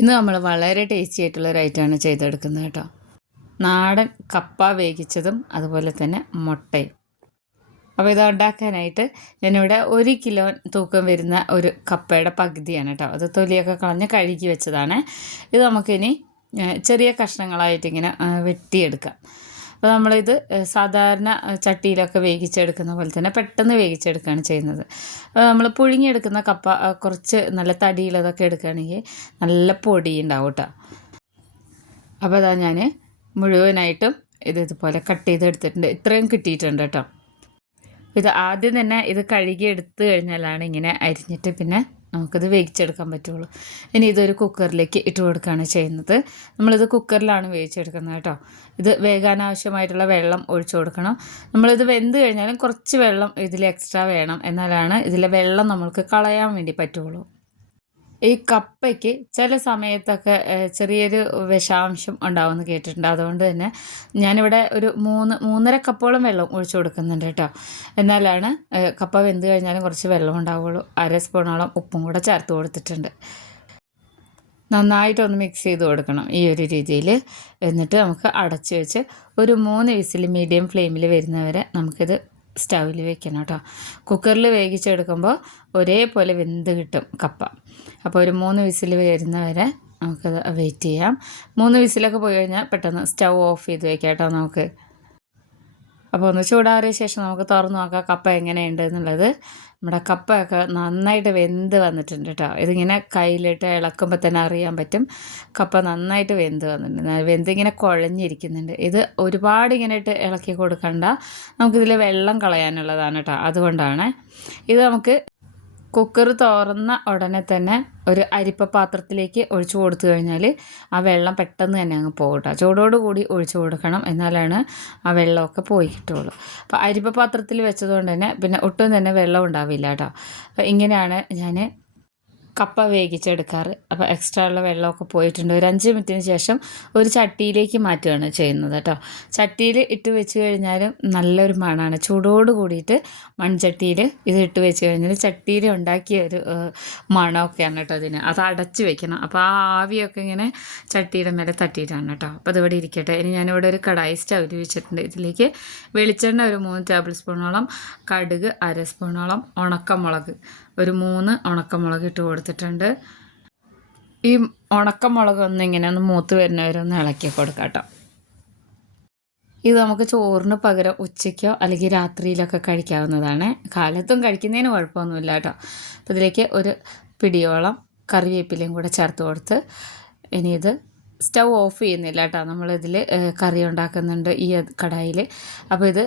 ഇന്ന് നമ്മൾ വളരെ ടേസ്റ്റി ആയിട്ടുള്ള ഒരു ഐറ്റമാണ് ചെയ്തെടുക്കുന്നത് കേട്ടോ. നാടൻ കപ്പ വേവിച്ചതും അതുപോലെ തന്നെ മുട്ടയും. അപ്പോൾ ഇത് ഉണ്ടാക്കാനായിട്ട് ഞാനിവിടെ ഒരു കിലോ തൂക്കം വരുന്ന ഒരു കപ്പയുടെ പകുതിയാണ് കേട്ടോ. അത് തൊലിയൊക്കെ കളഞ്ഞ് കഴുകി വെച്ചതാണ്. ഇത് നമുക്കിനി ചെറിയ കഷ്ണങ്ങളായിട്ടിങ്ങനെ വെട്ടിയെടുക്കാം. അപ്പോൾ നമ്മളിത് സാധാരണ ചട്ടിയിലൊക്കെ വേവിച്ചെടുക്കുന്ന പോലെ തന്നെ പെട്ടെന്ന് വേവിച്ചെടുക്കുകയാണ് ചെയ്യുന്നത്. അപ്പോൾ നമ്മൾ പുഴുങ്ങിയെടുക്കുന്ന കപ്പ കുറച്ച് നല്ല തടിയിലതൊക്കെ എടുക്കുകയാണെങ്കിൽ നല്ല പൊടി ഉണ്ടാവും കേട്ടോ. അപ്പോൾ അതാ ഞാൻ മുഴുവനായിട്ടും ഇത് ഇതുപോലെ കട്ട് ചെയ്ത് എടുത്തിട്ടുണ്ട് ഇത്രയും കിട്ടിയിട്ടുണ്ട് കേട്ടോ. ഇത് ആദ്യം തന്നെ ഇത് കഴുകി എടുത്തു കഴിഞ്ഞാലാണ് ഇങ്ങനെ അരിഞ്ഞിട്ട് പിന്നെ നമുക്കിത് വേവിച്ചെടുക്കാൻ പറ്റുള്ളൂ. ഇനി ഇതൊരു കുക്കറിലേക്ക് ഇട്ട് കൊടുക്കുകയാണ് ചെയ്യുന്നത്. നമ്മളിത് കുക്കറിലാണ് വേവിച്ചെടുക്കുന്നത് കേട്ടോ. ഇത് വേകാൻ ആവശ്യമായിട്ടുള്ള വെള്ളം ഒഴിച്ചു കൊടുക്കണം. നമ്മളിത് വെന്ത് കഴിഞ്ഞാലും കുറച്ച് വെള്ളം ഇതിൽ എക്സ്ട്രാ വേണം. എന്നാലാണ് ഇതിലെ വെള്ളം നമ്മൾക്ക് കളയാൻ വേണ്ടി പറ്റുള്ളൂ. ഈ കപ്പയ്ക്ക് ചില സമയത്തൊക്കെ ചെറിയൊരു വിഷാംശം ഉണ്ടാവുമെന്ന് കേട്ടിട്ടുണ്ട്. അതുകൊണ്ട് തന്നെ ഞാനിവിടെ ഒരു മൂന്ന് മൂന്നര കപ്പോളം വെള്ളം ഒഴിച്ചു കൊടുക്കുന്നുണ്ട് കേട്ടോ. എന്നാലാണ് കപ്പ വെന്ത് കഴിഞ്ഞാലും കുറച്ച് വെള്ളം ഉണ്ടാവുള്ളൂ. അര സ്പൂണോളം ഉപ്പും കൂടെ ചേർത്ത് കൊടുത്തിട്ടുണ്ട്. നന്നായിട്ടൊന്ന് മിക്സ് ചെയ്ത് കൊടുക്കണം ഈ ഒരു രീതിയിൽ. എന്നിട്ട് നമുക്ക് അടച്ചു വെച്ച് ഒരു മൂന്ന് വിസിൽ മീഡിയം ഫ്ലെയിമിൽ വരുന്നവരെ നമുക്കിത് സ്റ്റൗവിൽ വെക്കണം കേട്ടോ കുക്കറിൽ വേവിച്ചെടുക്കുമ്പോൾ ഒരേപോലെ വെന്ത് കിട്ടും കപ്പ. അപ്പോൾ ഒരു മൂന്ന് വിസിൽ വരുന്നവരെ നമുക്കത് വെയിറ്റ് ചെയ്യാം. മൂന്ന് വിസിലൊക്കെ പോയി കഴിഞ്ഞാൽ പെട്ടെന്ന് സ്റ്റൗ ഓഫ് ചെയ്ത് വെക്കാം കേട്ടോ നമുക്ക്. അപ്പോൾ ഒന്ന് ചൂടാറിയ ശേഷം നമുക്ക് തുറന്ന് നോക്കാം കപ്പ എങ്ങനെയുണ്ട് എന്നുള്ളത്. നമ്മുടെ കപ്പയൊക്കെ നന്നായിട്ട് വെന്ത് വന്നിട്ടുണ്ട് കേട്ടോ. ഇതിങ്ങനെ കയ്യിലിട്ട് ഇളക്കുമ്പോൾ തന്നെ അറിയാൻ പറ്റും. കപ്പ നന്നായിട്ട് വെന്ത് വന്നിട്ടുണ്ട്. വെന്തിങ്ങനെ കുഴഞ്ഞിരിക്കുന്നുണ്ട്. ഇത് ഒരുപാട് ഇങ്ങനെ ഇട്ട് ഇളക്കി കൊടുക്കണ്ട. നമുക്കിതിൽ വെള്ളം കളയാനുള്ളതാണ് കേട്ടോ. അതുകൊണ്ടാണ്. ഇത് നമുക്ക് കുക്കർ തുറന്ന ഉടനെ തന്നെ ഒരു അരിപ്പ പാത്രത്തിലേക്ക് ഒഴിച്ചു കൊടുത്തു കഴിഞ്ഞാൽ ആ വെള്ളം പെട്ടെന്ന് തന്നെ അങ്ങ് പോകട്ടെ ചൂടോടുകൂടി ചൂടോട് കൂടി ഒഴിച്ചു കൊടുക്കണം. എന്നാലാണ് ആ വെള്ളമൊക്കെ പോയി കിട്ടുള്ളൂ അപ്പോൾ അരിപ്പ പാത്രത്തിൽ വെച്ചതുകൊണ്ട് തന്നെ പിന്നെ ഒട്ടും തന്നെ വെള്ളം ഉണ്ടാവില്ല കേട്ടോ. ഇങ്ങനെയാണ് ഞാൻ കപ്പ വേവിച്ചെടുക്കാറ്. അപ്പോൾ എക്സ്ട്രാ ഉള്ള വെള്ളമൊക്കെ പോയിട്ടുണ്ട്. ഒരു അഞ്ച് മിനിറ്റിന് ശേഷം ഒരു ചട്ടിയിലേക്ക് മാറ്റുകയാണ് ചെയ്യുന്നത് കേട്ടോ. ചട്ടിയിൽ ഇട്ട് വെച്ച് കഴിഞ്ഞാലും നല്ലൊരു മണമാണ് ചൂടോട് കൂടിയിട്ട് മൺചട്ടിയിൽ ഇത് ഇട്ട് വെച്ച് കഴിഞ്ഞാൽ ചട്ടിയിൽ ഉണ്ടാക്കിയ ഒരു മണമൊക്കെയാണ് കേട്ടോ അതിന്. അത് അടച്ച് വെക്കണം. അപ്പോൾ ആ ആവിയൊക്കെ ഇങ്ങനെ ചട്ടിയുടെ മേലെ തട്ടിയിട്ടാണ് കേട്ടോ. അപ്പോൾ അതിവിടെ ഇരിക്കട്ടെ. ഇനി ഞാനിവിടെ ഒരു കടായി സ്റ്റൗവിൽ വെച്ചിട്ടുണ്ട് ഇതിലേക്ക് വെളിച്ചെണ്ണ ഒരു മൂന്ന് ടേബിൾ സ്പൂണോളം കടുക് അര സ്പൂണോളം ഉണക്കമുളക്. ഒരു മൂന്ന് ഉണക്കമുളക് ഇട്ട് കൊടുത്തിട്ടുണ്ട്. ഈ ഉണക്കമുളക് ഒന്ന് ഇങ്ങനെ ഒന്ന് മൂത്ത് വരുന്നവരെ ഒന്ന് ഇളക്കി കൊടുക്കാം കേട്ടോ. ഇത് നമുക്ക് ചോറിന് പകരം ഉച്ചയ്ക്കോ അല്ലെങ്കിൽ രാത്രിയിലൊക്കെ കഴിക്കാവുന്നതാണ്. കാലത്തും കഴിക്കുന്നതിന് കുഴപ്പമൊന്നുമില്ല കേട്ടോ. അപ്പോൾ ഇതിലേക്ക് ഒരു പിടിയോളം കറിവേപ്പിലയും കൂടെ ചേർത്ത് കൊടുത്ത് ഇനി ഇത് സ്റ്റൗ ഓഫ് ചെയ്യുന്നില്ല കേട്ടോ നമ്മളിതിൽ കറി ഉണ്ടാക്കുന്നുണ്ട് ഈ കടായിൽ അപ്പോൾ ഇത്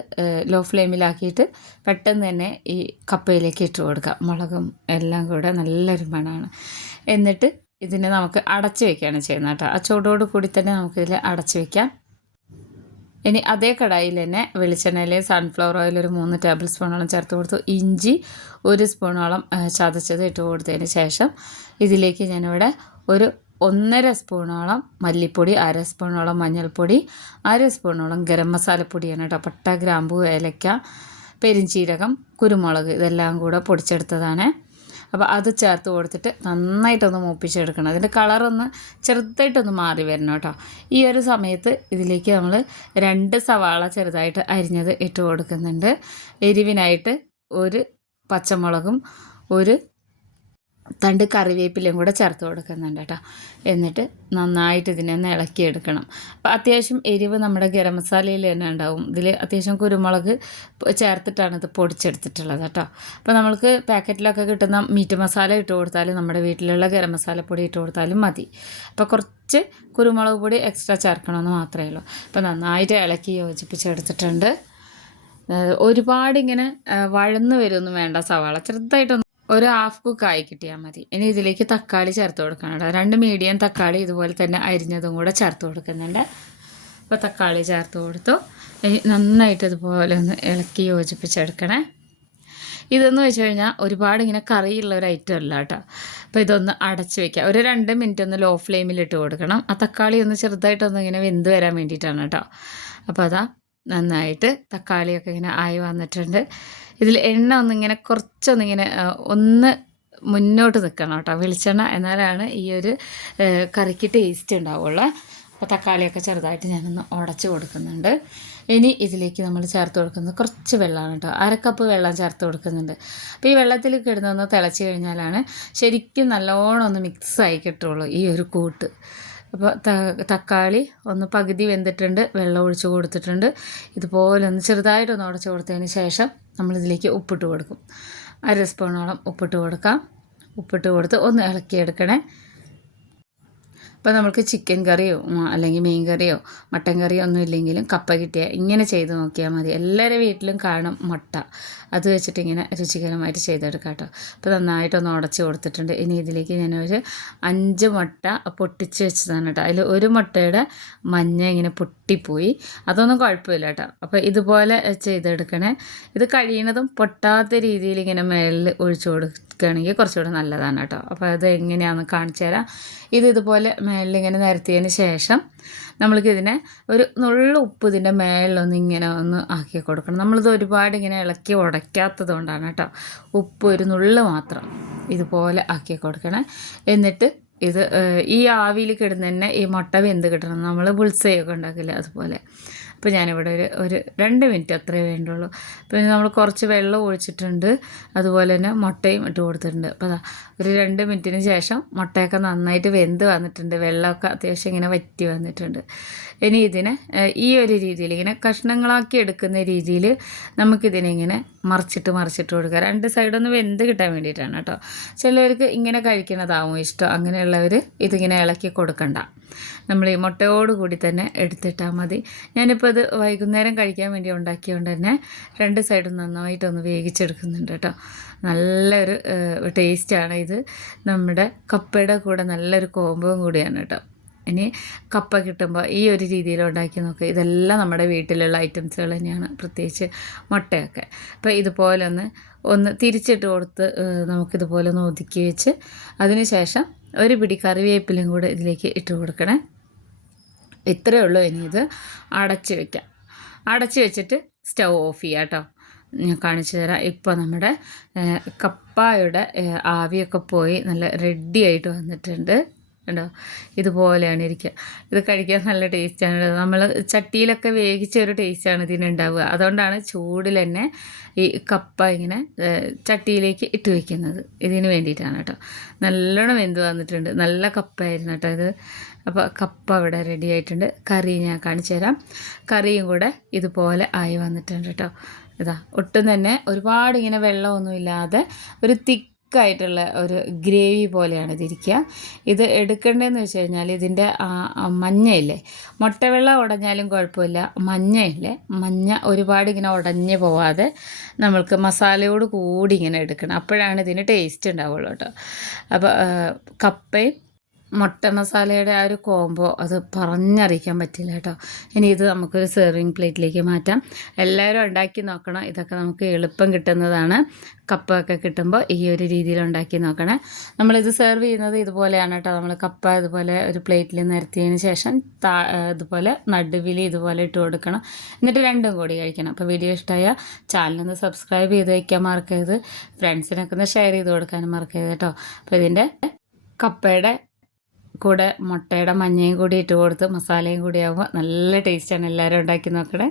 ലോ ഫ്ലെയിമിലാക്കിയിട്ട് പെട്ടെന്ന് തന്നെ ഈ കപ്പയിലേക്ക് ഇട്ട് കൊടുക്കാം. മുളകും എല്ലാം കൂടെ നല്ലൊരു മണമാണ്. എന്നിട്ട് ഇതിനെ നമുക്ക് അടച്ച് വെക്കുകയാണ് ചെയ്യുന്നത് കേട്ടോ ആ ചൂടോട് കൂടി തന്നെ നമുക്കിതിൽ അടച്ച് വെക്കാം. ഇനി അതേ കടായിൽ തന്നെ വെളിച്ചെണ്ണയിൽ സൺഫ്ലവർ ഓയിൽ ഒരു മൂന്ന് ടേബിൾ സ്പൂണോളം ചേർത്ത് കൊടുത്തു. ഇഞ്ചി ഒരു സ്പൂണോളം ചതച്ചത് ഇട്ട് കൊടുത്തതിന് ശേഷം ഇതിലേക്ക് ഞാനിവിടെ ഒരു ഒന്നര സ്പൂണോളം മല്ലിപ്പൊടി അര സ്പൂണോളം മഞ്ഞൾപ്പൊടി അര സ്പൂണോളം ഗരം മസാലപ്പൊടിയാണ് കേട്ടോ പട്ട ഗ്രാമ്പു ഏലക്ക പെരിഞ്ചീരകം കുരുമുളക് ഇതെല്ലാം കൂടെ പൊടിച്ചെടുത്തതാണ്. അപ്പോൾ അത് ചേർത്ത് കൊടുത്തിട്ട് നന്നായിട്ടൊന്ന് മൂപ്പിച്ചെടുക്കണം. അതിന്റെ കളറൊന്ന് ചെറുതായിട്ടൊന്ന് മാറി വരണം കേട്ടോ ഈ ഒരു സമയത്ത് ഇതിലേക്ക് നമ്മൾ രണ്ട് സവാള ചെറുതായിട്ട് അരിഞ്ഞത് ഇട്ട് കൊടുക്കുന്നുണ്ട്. എരിവിനായിട്ട് ഒരു പച്ചമുളകും ഒരു തണ്ട് കറിവേപ്പിലയും കൂടെ ചേർത്ത് കൊടുക്കുന്നുണ്ട് കേട്ടോ. എന്നിട്ട് നന്നായിട്ട് ഇതിനെ ഒന്ന് ഇളക്കിയെടുക്കണം. അപ്പോൾ അത്യാവശ്യം എരിവ് നമ്മുടെ ഗരം മസാലയിൽ തന്നെ ഉണ്ടാവും. ഇതിൽ അത്യാവശ്യം കുരുമുളക് ചേർത്തിട്ടാണ് ഇത് പൊടിച്ചെടുത്തിട്ടുള്ളത് കേട്ടോ. അപ്പോൾ നമ്മൾക്ക് പാക്കറ്റിലൊക്കെ കിട്ടുന്ന മീറ്റ് മസാല ഇട്ട് കൊടുത്താലും നമ്മുടെ വീട്ടിലുള്ള ഗരം മസാലപ്പൊടി ഇട്ട് കൊടുത്താലും മതി. അപ്പോൾ കുറച്ച് കുരുമുളക് പൊടി എക്സ്ട്രാ ചേർക്കണമെന്ന് മാത്രമേ ഉള്ളൂ. അപ്പോൾ നന്നായിട്ട് ഇളക്കി യോജിപ്പിച്ചെടുത്തിട്ടുണ്ട്. ഒരുപാട് ഇങ്ങനെ വഴന്ന് വരുമൊന്നും വേണ്ട സവാള. ചെറുതായിട്ടൊന്ന് ഒരു ഹാഫ് കുക്ക് ആയി കിട്ടിയാൽ മതി. ഇനി ഇതിലേക്ക് തക്കാളി ചേർത്ത് കൊടുക്കണം കേട്ടോ രണ്ട് മീഡിയം തക്കാളി ഇതുപോലെ തന്നെ അരിഞ്ഞതും കൂടെ ചേർത്ത് കൊടുക്കുന്നുണ്ട്. അപ്പോൾ തക്കാളി ചേർത്ത് കൊടുത്തു. നന്നായിട്ട് ഇതുപോലെ ഒന്ന് ഇളക്കി യോജിപ്പിച്ചെടുക്കണേ. ഇതെന്ന് വെച്ച് കഴിഞ്ഞാൽ ഒരുപാട് ഇങ്ങനെ കറിയുള്ള ഒരു ഐറ്റം അല്ല കേട്ടോ അപ്പോൾ ഇതൊന്ന് അടച്ച് വെക്കുക ഒരു രണ്ട് മിനിറ്റ് ഒന്ന് ലോ ഫ്ലെയിമിൽ ഇട്ട് കൊടുക്കണം. ആ തക്കാളി ഒന്ന് ചെറുതായിട്ടൊന്ന് ഇങ്ങനെ വെന്ത് വരാൻ വേണ്ടിയിട്ടാണ് കേട്ടോ അപ്പോൾ അതാ നന്നായിട്ട് തക്കാളിയൊക്കെ ഇങ്ങനെ ആയി വന്നിട്ടുണ്ട്. ഇതിൽ എണ്ണ ഒന്നിങ്ങനെ കുറച്ചൊന്നിങ്ങനെ ഒന്ന് മുന്നോട്ട് നിൽക്കണം കേട്ടോ. വെളിച്ചെണ്ണ എന്നാലാണ് ഈ ഒരു കറിക്ക് ടേസ്റ്റ് ഉണ്ടാവുള്ളൂ. അപ്പോൾ തക്കാളിയൊക്കെ ചെറുതായിട്ട് ഞാനൊന്ന് ഉടച്ച് കൊടുക്കുന്നുണ്ട്. ഇനി ഇതിലേക്ക് നമ്മൾ ചേർത്ത് കൊടുക്കുന്നത് കുറച്ച് വെള്ളമാണ് കേട്ടോ. അരക്കപ്പ് വെള്ളം ചേർത്ത് കൊടുക്കുന്നുണ്ട്. അപ്പോൾ ഈ വെള്ളത്തിൽ കിടന്നൊന്ന് തിളച്ച് കഴിഞ്ഞാലാണ് ശരിക്കും നല്ലോണം ഒന്ന് മിക്സ് ആയി കിട്ടുള്ളൂ ഈ ഒരു കൂട്ട്. അപ്പോൾ തക്കാളി ഒന്ന് പകുതി വെന്തിട്ടുണ്ട് വെള്ളം ഒഴിച്ച് കൊടുത്തിട്ടുണ്ട്. ഇതുപോലെ ഒന്ന് ചെറുതായിട്ടൊന്ന് ഉടച്ച് കൊടുത്തതിന് ശേഷം നമ്മളിതിലേക്ക് ഉപ്പിട്ട് കൊടുക്കും. അര സ്പൂണോളം ഉപ്പിട്ട് കൊടുക്കാം. ഉപ്പിട്ട് കൊടുത്ത് ഒന്ന് ഇളക്കിയെടുക്കണേ. ഇപ്പോൾ നമുക്ക് ചിക്കൻ കറിയോ അല്ലെങ്കിൽ മീൻ കറിയോ മട്ടൻ കറിയോ ഒന്നും ഇല്ലെങ്കിലും കപ്പ കിട്ടിയാൽ ഇങ്ങനെ ചെയ്ത് നോക്കിയാൽ മതി. എല്ലാവരുടെ വീട്ടിലും കാണും മുട്ട. അത് വെച്ചിട്ട് ഇങ്ങനെ രുചികരമായിട്ട് ചെയ്തെടുക്കാം കേട്ടോ. അപ്പോൾ നന്നായിട്ടൊന്ന് ഉടച്ച് കൊടുത്തിട്ടുണ്ട്. ഇനി ഇതിലേക്ക് ഞാനൊരു അഞ്ച് മുട്ട പൊട്ടിച്ച് വെച്ചതാണ് കേട്ടോ. അതിൽ ഒരു മുട്ടയുടെ മഞ്ഞ ഇങ്ങനെ പൊട്ടിപ്പോയി. അതൊന്നും കുഴപ്പമില്ല കേട്ടോ. അപ്പോൾ ഇതുപോലെ ചെയ്തെടുക്കണേ. ഇത് കഴിയണതും പൊട്ടാത്ത രീതിയിൽ ഇങ്ങനെ മേളിൽ ഒഴിച്ചു കൊടുക്കുകയാണെങ്കിൽ കുറച്ചുകൂടെ നല്ലതാണ് കേട്ടോ. അപ്പോൾ അത് എങ്ങനെയാണെന്ന് കാണിച്ചു തരാം. ഇത് ഇതുപോലെ മേളിൽ ഇങ്ങനെ നിരത്തിയതിന് ശേഷം നമ്മൾക്ക് ഇതിനെ ഒരു നുള്ള ഉപ്പ് ഇതിന്റെ മേളിലൊന്ന് ഇങ്ങനെ ഒന്ന് ആക്കി കൊടുക്കണം. നമ്മളിത് ഒരുപാട് ഇങ്ങനെ ഇളക്കി ഉടയ്ക്കാത്തത് കൊണ്ടാണ് കേട്ടോ. ഉപ്പ് ഒരു നുള്ളു മാത്രം ഇതുപോലെ ആക്കി കൊടുക്കണം. എന്നിട്ട് ഇത് ഈ ആവിയിൽ കിടന്ന് തന്നെ ഈ മുട്ട വെന്ത് കിട്ടണം. നമ്മൾ പുൽസയൊക്കെ ഉണ്ടാക്കില്ല അതുപോലെ. അപ്പോൾ ഞാനിവിടെ ഒരു ഒരു രണ്ട് മിനിറ്റ് അത്രേ വേണ്ടുള്ളൂ. പിന്നെ നമ്മൾ കുറച്ച് വെള്ളം ഒഴിച്ചിട്ടുണ്ട്. അതുപോലെ തന്നെ മുട്ടയും ഇട്ട് കൊടുത്തിട്ടുണ്ട്. അപ്പോൾ അതാ ഒരു രണ്ട് മിനിറ്റിന് ശേഷം മുട്ടയൊക്കെ നന്നായിട്ട് വെന്ത് വന്നിട്ടുണ്ട്. വെള്ളമൊക്കെ അത്യാവശ്യം ഇങ്ങനെ വറ്റി വന്നിട്ടുണ്ട്. ഇനി ഇതിനെ ഈ ഒരു രീതിയിൽ ഇങ്ങനെ കഷ്ണങ്ങളാക്കി എടുക്കുന്ന രീതിയിൽ നമുക്കിതിനെ ഇങ്ങനെ മറിച്ചിട്ട് മറിച്ചിട്ട് കൊടുക്കുക. രണ്ട് സൈഡൊന്ന് വെന്ത് കിട്ടാൻ വേണ്ടിയിട്ടാണ് കേട്ടോ. ചിലവർക്ക് ഇങ്ങനെ കഴിക്കുന്നതാവും ഇഷ്ടം. അങ്ങനെയുള്ളവർ ഇതിങ്ങനെ ഇളക്കി കൊടുക്കണ്ട. നമ്മൾ ഈ മുട്ടയോടുകൂടി തന്നെ എടുത്തിട്ടാൽ മതി. ഞാനിപ്പോൾ ഇത് വൈകുന്നേരം കഴിക്കാൻ വേണ്ടി ഉണ്ടാക്കിയതുകൊണ്ട് തന്നെ രണ്ട് സൈഡും നന്നായിട്ടൊന്ന് വേവിച്ചെടുക്കുന്നുണ്ട് കേട്ടോ. നല്ലൊരു ടേസ്റ്റാണ് ഇത്. നമ്മുടെ കപ്പയുടെ കൂടെ നല്ലൊരു കോമ്പവും കൂടിയാണ് കേട്ടോ. ഇനി കപ്പ കിട്ടുമ്പോൾ ഈ ഒരു രീതിയിൽ ഉണ്ടാക്കി നോക്കുക ഇതെല്ലാം നമ്മുടെ വീട്ടിലുള്ള ഐറ്റംസുകൾ തന്നെയാണ് പ്രത്യേകിച്ച് മുട്ടയൊക്കെ. അപ്പോൾ ഇതുപോലെ ഒന്ന് ഒന്ന് തിരിച്ചിട്ട് കൊടുത്ത് നമുക്കിതുപോലെ ഒന്ന് ഒതുക്കി വെച്ച് അതിന് ശേഷം ഒരു പിടി കറിവേപ്പിലും കൂടെ ഇതിലേക്ക് ഇട്ട് കൊടുക്കണേ. ഇത്രയേ ഉള്ളൂ ഇനി ഇത് അടച്ച് വെക്കാം. അടച്ച് വെച്ചിട്ട് സ്റ്റൗ ഓഫ് ചെയ്യാം കേട്ടോ. ഞാൻ കാണിച്ചു തരാം. ഇപ്പോൾ നമ്മുടെ കപ്പായുടെ ആവിയൊക്കെ പോയി നല്ല റെഡി ആയിട്ട് വന്നിട്ടുണ്ട്. കണ്ടോ? ഇതുപോലെയാണ് ഇരിക്കുക ഇത് കഴിക്കാൻ നല്ല ടേസ്റ്റാണ് നമ്മൾ ചട്ടിയിലൊക്കെ വേവിച്ച ഒരു ടേസ്റ്റാണ് ഇതിനുണ്ടാവുക. അതുകൊണ്ടാണ് ചൂടിൽ തന്നെ ഈ കപ്പ ഇങ്ങനെ ചട്ടിയിലേക്ക് ഇട്ട് വയ്ക്കുന്നത് ഇതിന് വേണ്ടിയിട്ടാണ് കേട്ടോ. നല്ലോണം വെന്ത് വന്നിട്ടുണ്ട്. നല്ല കപ്പയായിരുന്നു കേട്ടോ ഇത്. അപ്പോൾ കപ്പ ഇവിടെ റെഡി ആയിട്ടുണ്ട്. കറി ഞാൻ കാണിച്ചു തരാം. കറിയും കൂടെ ഇതുപോലെ ആയി വന്നിട്ടുണ്ട് കേട്ടോ. ഇതാ ഒട്ടും തന്നെ ഒരുപാട് ഇങ്ങനെ വെള്ളമൊന്നുമില്ലാതെ ഒരു തിക്കായിട്ടുള്ള ഒരു ഗ്രേവി പോലെയാണ് ഇതിരിക്കുക ഇത് എടുക്കേണ്ടതെന്ന് വെച്ച് കഴിഞ്ഞാൽ ഇതിന്റെ മഞ്ഞയില്ലേ? മുട്ടവെള്ളം ഉടഞ്ഞാലും കുഴപ്പമില്ല. മഞ്ഞയില്ലേ? മഞ്ഞ ഒരുപാട് ഇങ്ങനെ ഉടഞ്ഞു പോവാതെ നമ്മൾക്ക് മസാലയോട് കൂടി ഇങ്ങനെ എടുക്കണം. അപ്പോഴാണ് ഇതിന് ടേസ്റ്റ് ഉണ്ടാവുള്ളൂ കേട്ടോ. അപ്പോൾ കപ്പയും മുട്ട മസാലയുടെ ആ ഒരു കോംബോ അത് പറഞ്ഞറിയിക്കാൻ പറ്റില്ല കേട്ടോ. ഇനി ഇത് നമുക്കൊരു സെർവിങ് പ്ലേറ്റിലേക്ക് മാറ്റാം. എല്ലാവരും ഉണ്ടാക്കി നോക്കണം. ഇതൊക്കെ നമുക്ക് എളുപ്പം കിട്ടുന്നതാണ്. കപ്പൊക്കെ കിട്ടുമ്പോൾ ഈ ഒരു രീതിയിൽ ഉണ്ടാക്കി നോക്കണേ. നമ്മളിത് സെർവ് ചെയ്യുന്നത് ഇതുപോലെയാണ് കേട്ടോ. നമ്മൾ കപ്പ ഇതുപോലെ ഒരു പ്ലേറ്റിൽ നിരത്തിയതിന് ശേഷം താ ഇതുപോലെ നടുവിൽ ഇതുപോലെ ഇട്ട് കൊടുക്കണം. എന്നിട്ട് രണ്ടും കൂടി കഴിക്കണം. അപ്പോൾ വീഡിയോ ഇഷ്ടമായ ചാനലൊന്ന് സബ്സ്ക്രൈബ് ചെയ്ത് വയ്ക്കാൻ മറക്കരുത്. ഫ്രണ്ട്സിനൊക്കെ ഒന്ന് ഷെയർ ചെയ്ത് കൊടുക്കാനും മറക്കരുത് കേട്ടോ. അപ്പോൾ ഇതിന്റെ കപ്പയുടെ കൂടെ മുട്ടയുടെ മഞ്ഞയും കൂടി ഇട്ട് കൊടുത്ത് മസാലയും കൂടി ആകുമ്പോൾ നല്ല ടേസ്റ്റാണ് എല്ലാവരും ഉണ്ടാക്കി നോക്കണേ.